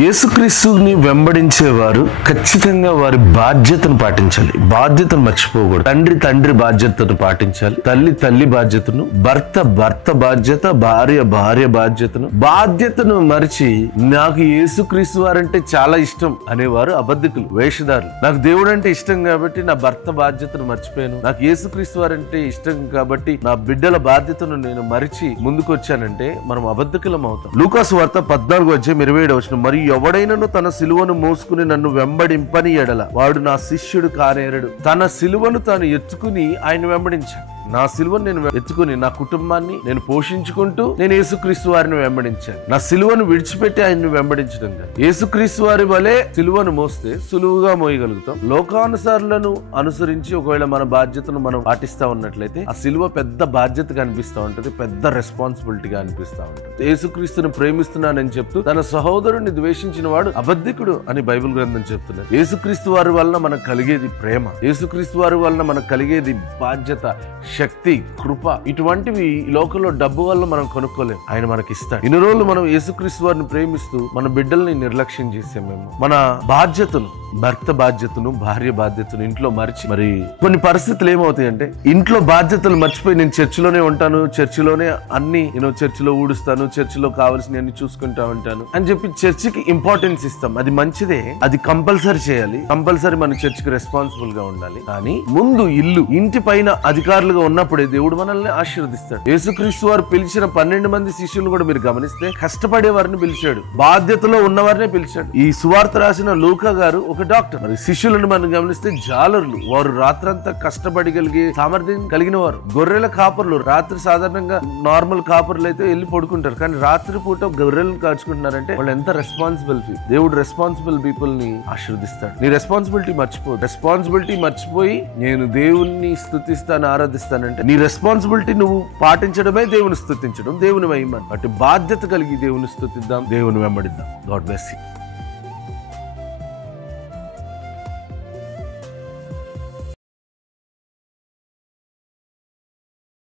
యేసుక్రీస్తుని వెంబడించేవారు ఖచ్చితంగా వారి బాధ్యతను పాటించాలి. బాధ్యతను మర్చిపోకూడదు. తండ్రి బాధ్యతను పాటించాలి. తల్లి బాధ్యతను, భర్త బాధ్యత, భార్య బాధ్యతను మరిచి నాకు యేసుక్రీస్తు వారంటే చాలా ఇష్టం అనేవారు అబద్ధికులు, వేషధారులు. నాకు దేవుడు అంటే ఇష్టం కాబట్టి నా భర్త బాధ్యతను మర్చిపోయాను, నాకు యేసుక్రీస్తు వారంటే ఇష్టం కాబట్టి నా బిడ్డల బాధ్యతను నేను మరిచి ముందుకు వచ్చానంటే మనం అబద్ధికులం అవుతాం. లూకాసు వార్త 14:27 మరియు ఎవడైనను తన సిలువను మోసుకుని నన్ను వెంబడింపని ఎడల వాడు నా శిష్యుడు కానేరడు. తన సిలువను తాను ఎత్తుకుని ఆయన వెంబడించాడు. నా సిలువను నేను ఎత్తుకుని నా కుటుంబాన్ని నేను పోషించుకుంటూ నేను యేసుక్రీస్తు వారిని వెంబడించాను. నా సిలువను విడిచిపెట్టి ఆయన్ని వెంబడించడం కాదు. యేసుక్రీస్తు వారి వలె సిలువను మోస్తే సులువుగా మోయగలుగుతాం. లోకానుసారులను అనుసరించి ఒకవేళ మన బాధ్యతను మనం పాటిస్తా ఉన్నట్లయితే ఆ సిలువ పెద్ద బాధ్యతగా అనిపిస్తా ఉంటది, పెద్ద రెస్పాన్సిబిలిటీగా అనిపిస్తా ఉంటది. యేసుక్రీస్తును ప్రేమిస్తున్నానని చెప్తూ తన సహోదరుని ద్వేషించిన వాడు అబద్ధికుడు అని బైబిల్ గ్రంథం చెప్తున్నారు. యేసుక్రీస్తు వారి వలన మనకు కలిగేది ప్రేమ, యేసుక్రీస్తు వారి వలన మనకు కలిగేది బాధ్యత, శక్తి, కృప. ఇటువంటివి ఈ లోకంలో డబ్బు వల్ల మనం కొనుక్కోలేం. ఆయన మనకి ఇస్తాడు. ఇన్ని రోజులు మనం యేసుక్రీస్తు వారిని ప్రేమిస్తూ మన బిడ్డల్ని నిర్లక్ష్యం చేసాం. మేము మన బాధ్యతను, భర్త బాధ్యతను, భార్య బాధ్యతను ఇంట్లో మర్చి, మరి కొన్ని పరిస్థితులు ఏమవుతాయంటే ఇంట్లో బాధ్యతలు మర్చిపోయి నేను చర్చిలోనే ఉంటాను, చర్చిలోనే అన్ని చర్చిలో ఊడుస్తాను, చర్చిలో కావాల్సిన అన్ని చూసుకుంటా ఉంటాను అని చెప్పి చర్చికి ఇంపార్టెన్స్ ఇస్తాం. అది మంచిదే, అది కంపల్సరీ చేయాలి, కంపల్సరీ మన చర్చికి రెస్పాన్సిబుల్ గా ఉండాలి. కానీ ముందు ఇంటి పైన అధికారులుగా ఉన్నప్పుడే దేవుడు మనల్ని ఆశీర్వదిస్తాడు. యేసుక్రీస్తు వారు పిలిచిన 12 మంది శిష్యులను కూడా మీరు గమనిస్తే కష్టపడే వారిని పిలిచాడు, బాధ్యతలో ఉన్నవారినే పిలిచాడు. ఈ సువార్త రాసిన లూకా గారు ఒక డాక్టర్. మరి శిష్యులను మనం గమనిస్తే జాలరులు, వారు రాత్రంతా కష్టపడగలిగే సామర్థ్యం కలిగిన వారు. గొర్రెల కాపర్లు, రాత్రి సాధారణంగా నార్మల్ కాపర్లు అయితే వెళ్ళి పడుకుంటారు, కానీ రాత్రి పూట గొర్రెలను కాచుకుంటున్నారంటే వాళ్ళు ఎంత రెస్పాన్సిబుల్. దేవుడు రెస్పాన్సిబుల్ పీపుల్ ని ఆశీర్వదిస్తాడు. నీ రెస్పాన్సిబిలిటీ మర్చిపో. రెస్పాన్సిబిలిటీ మర్చిపోయి నేను దేవుణ్ణి స్తుతిస్తాను, ఆరాధిస్తానంటే నీ రెస్పాన్సిబిలిటీ నువ్వు పాటించడమే దేవుని స్తుతించడం, దేవుని మహిమ. అటు బాధ్యత కలిగి దేవుని స్తుతిద్దాం, దేవుని వెంబడిద్దాం. God bless you.